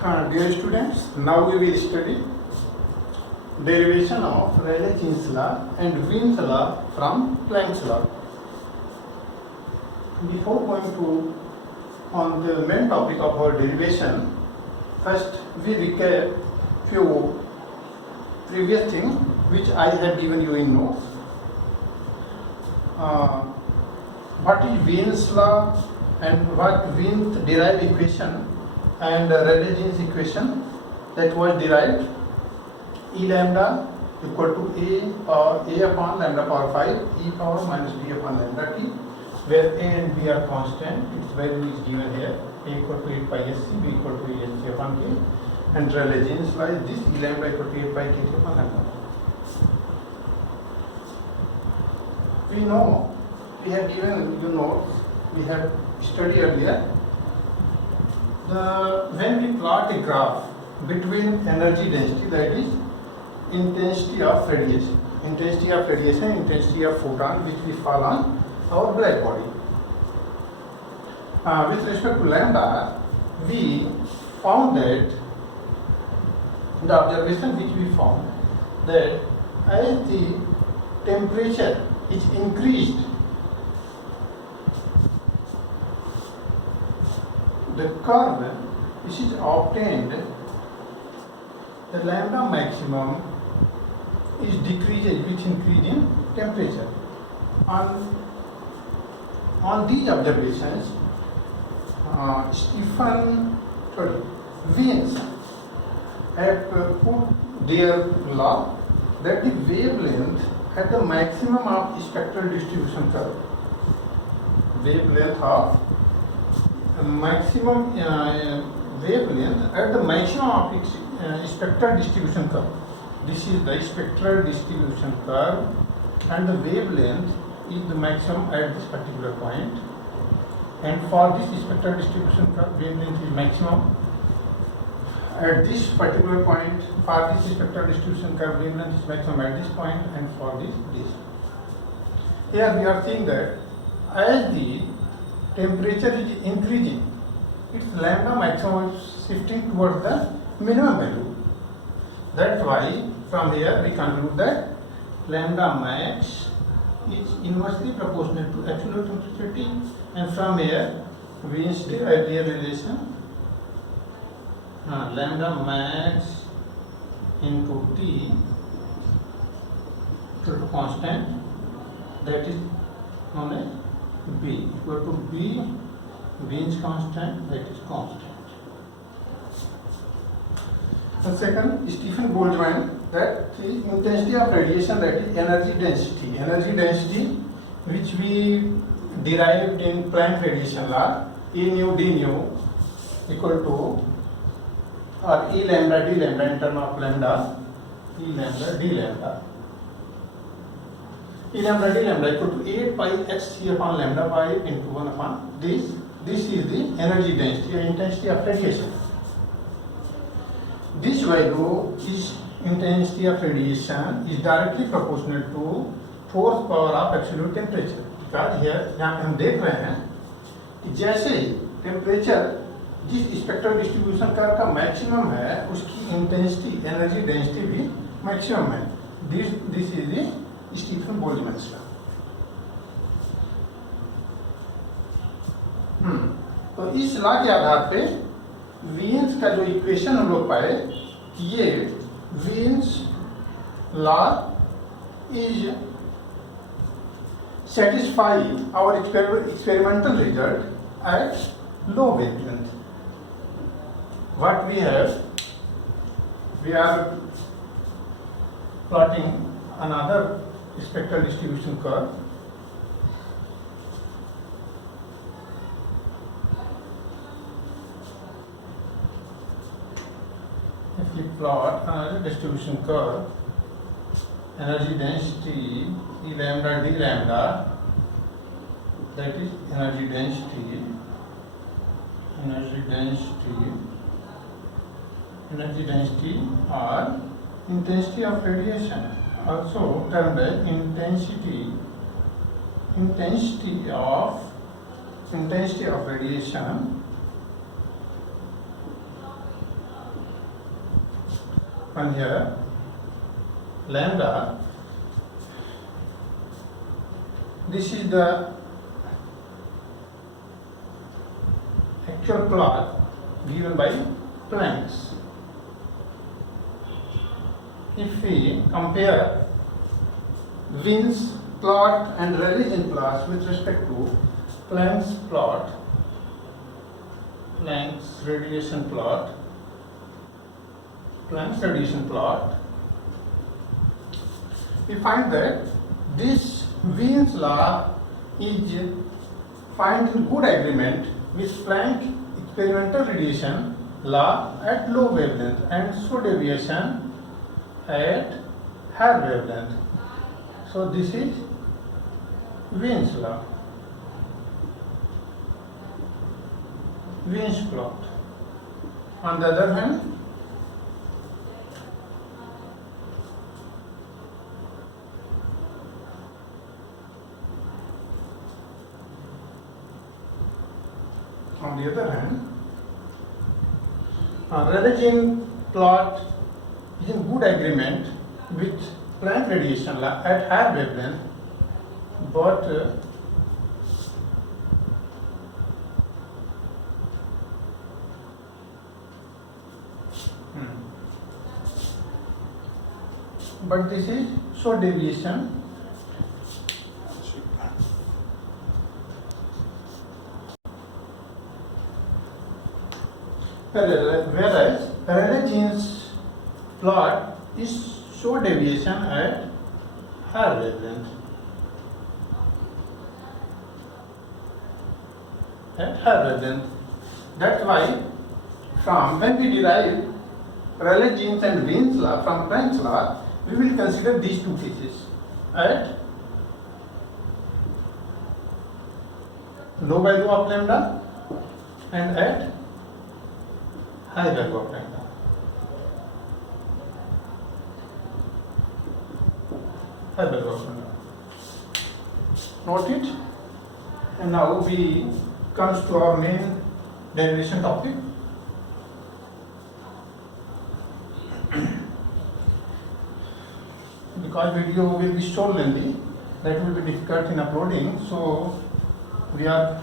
Dear students, now we will study derivation of Rayleigh-Jean's law and Wien's law from Planck's law. Before going to on the main topic of our derivation, first we recap few previous things which I have given you in notes. What is Wien's law and what Wien's derived equation and Rayleigh-Jean's equation that was derived E lambda equal to A upon lambda power 5 e power minus b upon lambda t, where a and b are constant. Its value is given here, a equal to 8 pi sc, b equal to a sc upon k, and Rayleigh-Jean's law is this E lambda equal to 8 pi kt upon lambda. We know, we have given you notes, we have studied earlier. When we plot a graph between energy density, that is intensity of radiation, intensity of photon which we fall on our black body. With respect to lambda, we found that the observation which we found that as the temperature is increased, the curve which is obtained, the lambda maximum is decreases with increase in temperature. On these observations, Wiens have put their law that the wavelength at the maximum of spectral distribution curve, wavelength of maximum wavelength at the maximum of its spectral distribution curve. This is the spectral distribution curve, and the wavelength is the maximum at this particular point. And for this spectral distribution curve, wavelength is maximum at this particular point. For this spectral distribution curve, wavelength is maximum at this point, and for this. Here we are seeing that as the temperature is increasing, its lambda maximum is shifting towards the minimum value. That's why from here we conclude that lambda max is inversely proportional to absolute temperature T, and from here Wien's ideal relation lambda max into T to constant, that is known as B equal to B Wien's constant, that is constant. And second, Stephen Boltzmann, that the intensity of radiation, that is energy density which we derived in Planck radiation law, E nu d nu equal to or E lambda d lambda in terms of lambda, E lambda d lambda. E lambda d lambda equal to 8 pi hc upon lambda pi into 1 upon this. This is the energy density or intensity of radiation. This value is intensity of radiation is directly proportional to force power of absolute temperature. Because here यहाँ पे हम देख रहे हैं कि जैसे temperature जिस spectral distribution curve का मैक्सिमम है, उसकी इंटेंसिटी एनर्जी डेंसिटी भी मैक्सिमम है. This is the Stefan Boltzmann law. तो इस लॉ के आधार पे वियंस का जो इक्वेशन हम लोग पाए, ये Wien's law is satisfy our experimental result at low wavelength. What we have, we are plotting another spectral distribution curve. If we plot another distribution curve, energy density E lambda d lambda, that is energy density or intensity of radiation, also termed as intensity of radiation and here lambda. This is the actual plot given by Planck's. If we compare Wien's plot and Rayleigh plots with respect to Planck's plot, Planck's radiation plot, we find that this Wien's law is found in good agreement with Planck experimental radiation law at low wavelength and so deviation at higher wavelength. So this is Wien's law, Wien's plot. On the other hand, Rayleigh plot is in good agreement with Planck radiation law at higher wavelength, but this is so deviation whereas Rayleigh's plot is show deviation at higher wavelength. That's why from when we derive Rayleigh-Jeans and Wien's law from Planck's law, we will consider these two cases at low value of lambda and at high value of lambda. Note it. And now we comes to our main derivation topic. Because video will be so lengthy, that will be difficult in uploading. So we are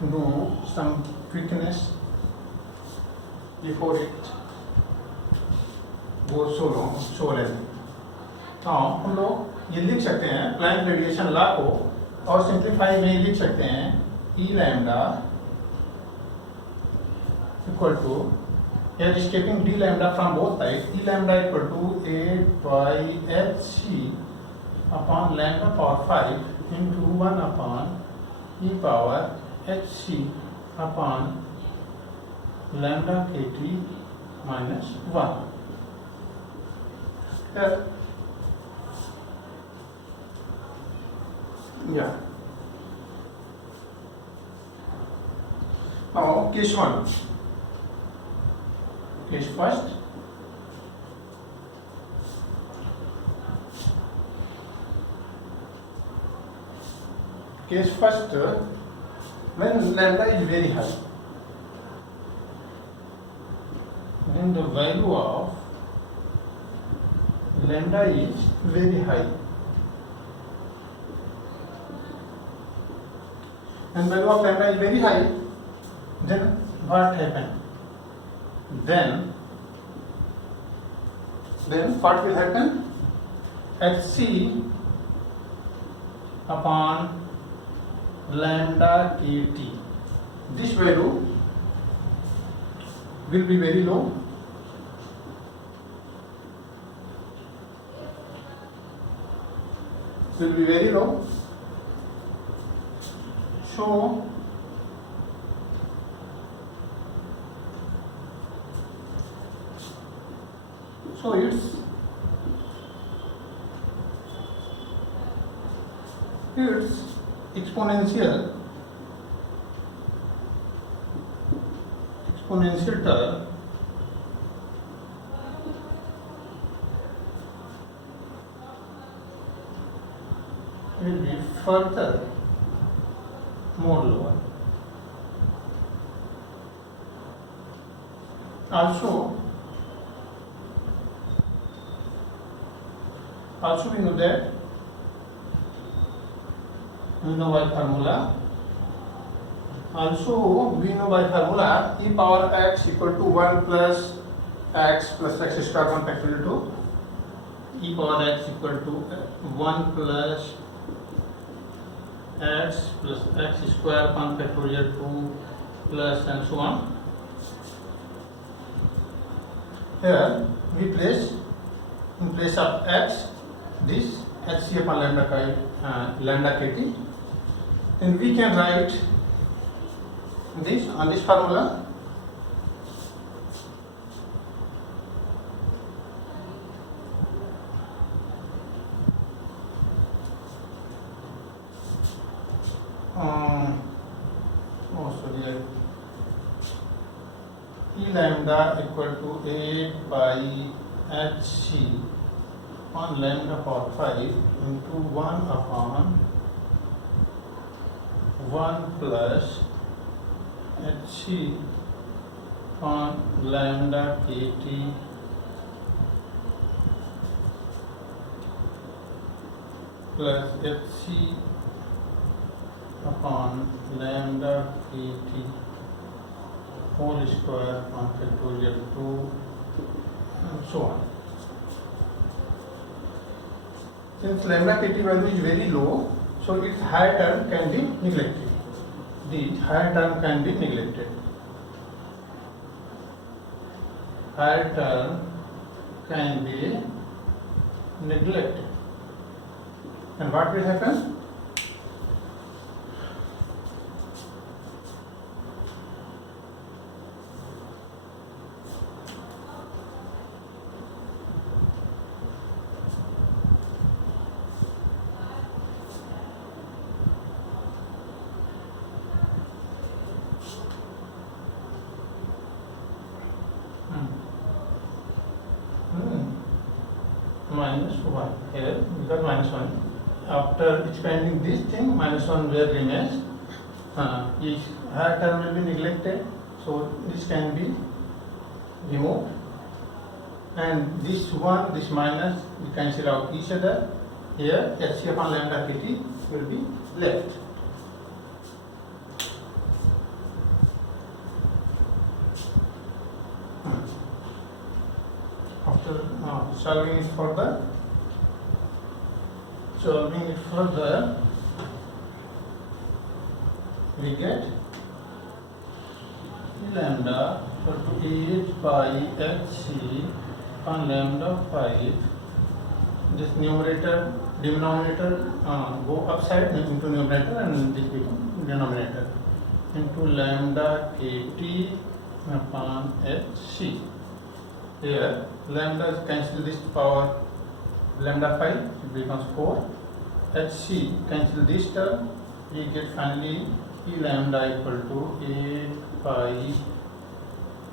do some quickness before it goes so long, so lengthy. हाँ, हम लोग ये लिख सकते हैं Planck radiation law को, और simplify में लिख सकते हैं E lambda equal to, we are escaping d lambda from both sides, e lambda equal to 8 by hc upon lambda power 5 into 1 upon e power hc upon lambda kt minus 1. Yeah. Now case 1. Case first. Case first, when lambda is very high, when the value of lambda is very high, and value of lambda is very high, then what happen? Then what will happen? Hc upon lambda kt, this value will be very low, so it's exponential term will be further more lower. Also, Also we know that we know by formula. Also we know by formula e power x equal to 1 plus x square 1 factorial to e power x equal to 1 plus x square 1 factorial 2 plus and so on. Here we place in place of x this hc upon lambda kt. Then we can write this on this formula. E lambda equal to 8 by hc on lambda power 5 into 1 upon 1 plus hc on lambda kt plus hc upon lambda kt whole square on factorial 2 and so on. Since lambda kt value is very low, so its higher term can be neglected. The higher term can be neglected. Higher term can be neglected. And what will happen? Minus 1 here, because minus 1 after expanding this thing minus 1 where remains, each higher term will be neglected, so this can be removed, and this 1 this minus we cancel out each other. Here hc upon lambda kt will be left. After solving it further, we get lambda equal to 8 by hc on lambda 5. This denominator go upside into numerator, and this become denominator, into lambda kt upon hc. Here lambda cancel this power lambda 5, it becomes 4. hc cancel this term, we get finally e lambda equal to 8 by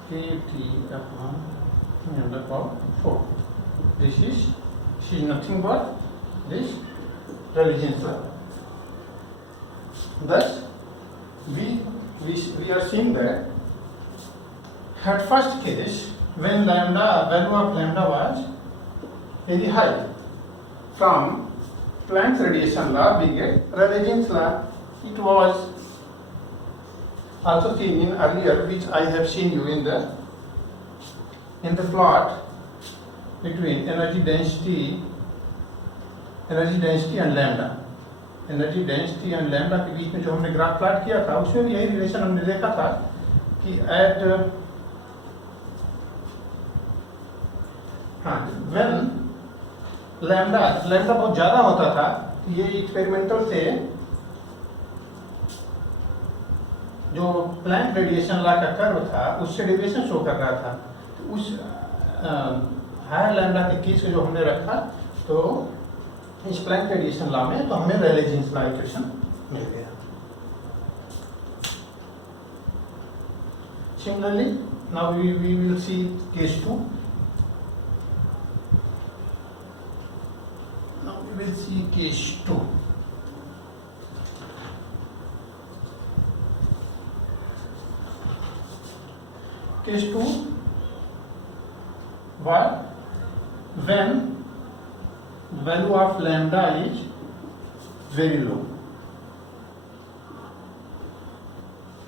kt upon lambda power 4. This is nothing but this Rayleigh's law. Thus we are seeing that at first case, when value of lambda was very high, from Planck's radiation law we get Rayleigh's law. It was also seen in earlier, which I have seen you in the plot between energy density and lambda. Energy density and lambda के बीच में जो हमने graph plot किया था, उसमें भी यही relation हमने देखा था कि एट व्हेन लैम्डा बहुत ज़्यादा होता था, ये एक्सपेरिमेंटल से जो प्लैंक रेडिएशन लॉ का कर्व था उससे डेविएशन शो कर रहा था। तो उस हायर लैम्डा के केस को जो हमने रखा, तो इस प्लैंक रेडिएशन लॉ में तो हमें रेले-जीन्स लॉ इक्वेशन मिल गया। Similarly, now we will see case 2. Now we will see case 2. Case 2, what? When value of lambda is very low.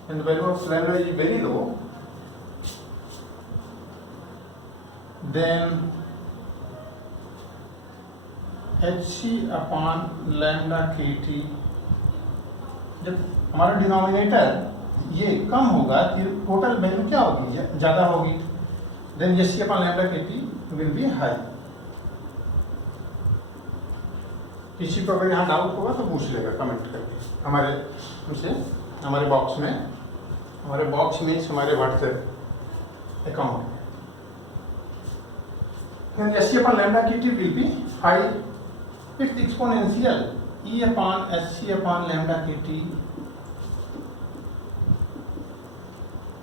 When the value of lambda is very low, then hc upon lambda kt, जब हमारा denominator ये कम होगा तो total value क्या होगी, ज़्यादा होगी, then hc upon lambda kt will be high. किसी को अगर यहाँ डाउट होगा तो पूछ लेगा कमेंट करके हमारे उनसे, हमारे बॉक्स में हमारे व्हाट्सएप अकाउंट में। Then hc upon lambda kt will be high. Its exponential e upon hc upon lambda kt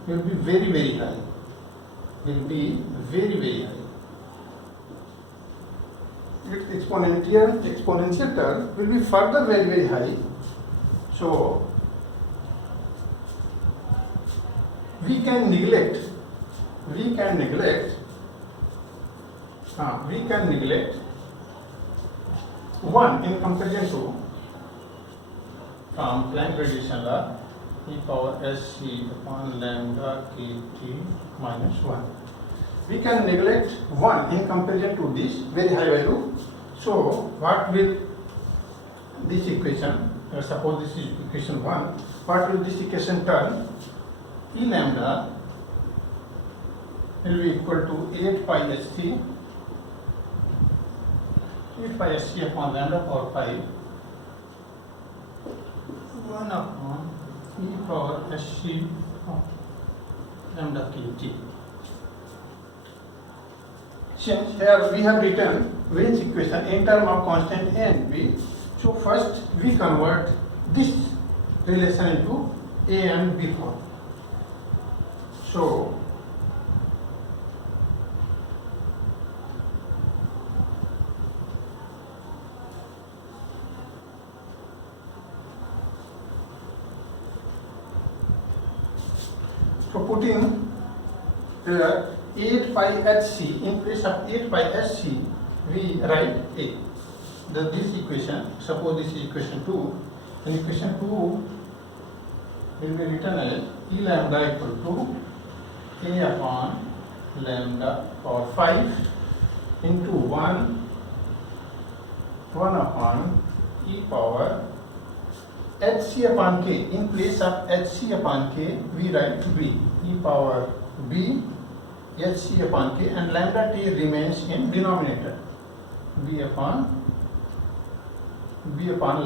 will be very very high. Will be very very high. Its exponential term will be further very very high. So we can neglect one in comparison to from Planck radiation law e power sc upon lambda kt minus 1. We can neglect 1 in comparison to this very high value. So what will this equation, suppose this is equation 1, what will this equation turn? E lambda will be equal to 8 pi sc upon lambda power 5 1 upon e power sc lambda kt. Since here we have written Wien's equation in terms of constant A and B, so first we convert this relation into A and B form. So putting 8 pi hc in place of 8 pi sc, we write A. This equation, suppose this is equation 2, and equation 2 will be written as E lambda equal to A upon lambda power 5 into 1 upon e power hc upon k. In place of hc upon k, we write b, e power b hc upon k, and lambda t remains in denominator, b upon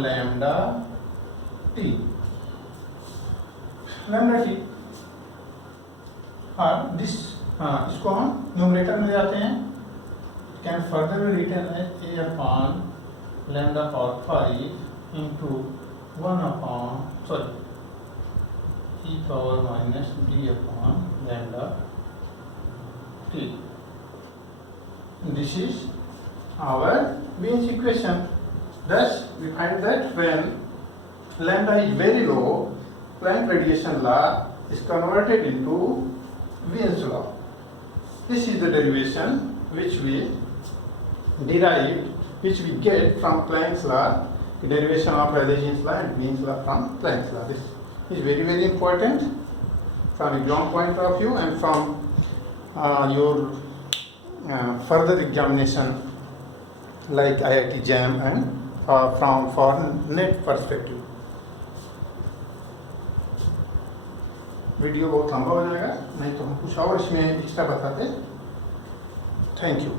lambda t. Lambda T और this, इसको हम numerator में जाते हैं, can further be written as A upon lambda power 5 into 1 upon E power minus D upon lambda T. This is our Wien's equation. Thus we find that when lambda is very low, Planck radiation law is converted into Wien's law. This is the derivation which we derived, which we get from Planck's law, the derivation of radiation's law and Wien's law from Planck's law. This is very very important from exam point of view and from your further examination like IIT JAM and from for net perspective. Video बहुत लंबा हो जाएगा, नहीं तो हम कुछ और इसमें एक्स्ट्रा बताते. Thank you.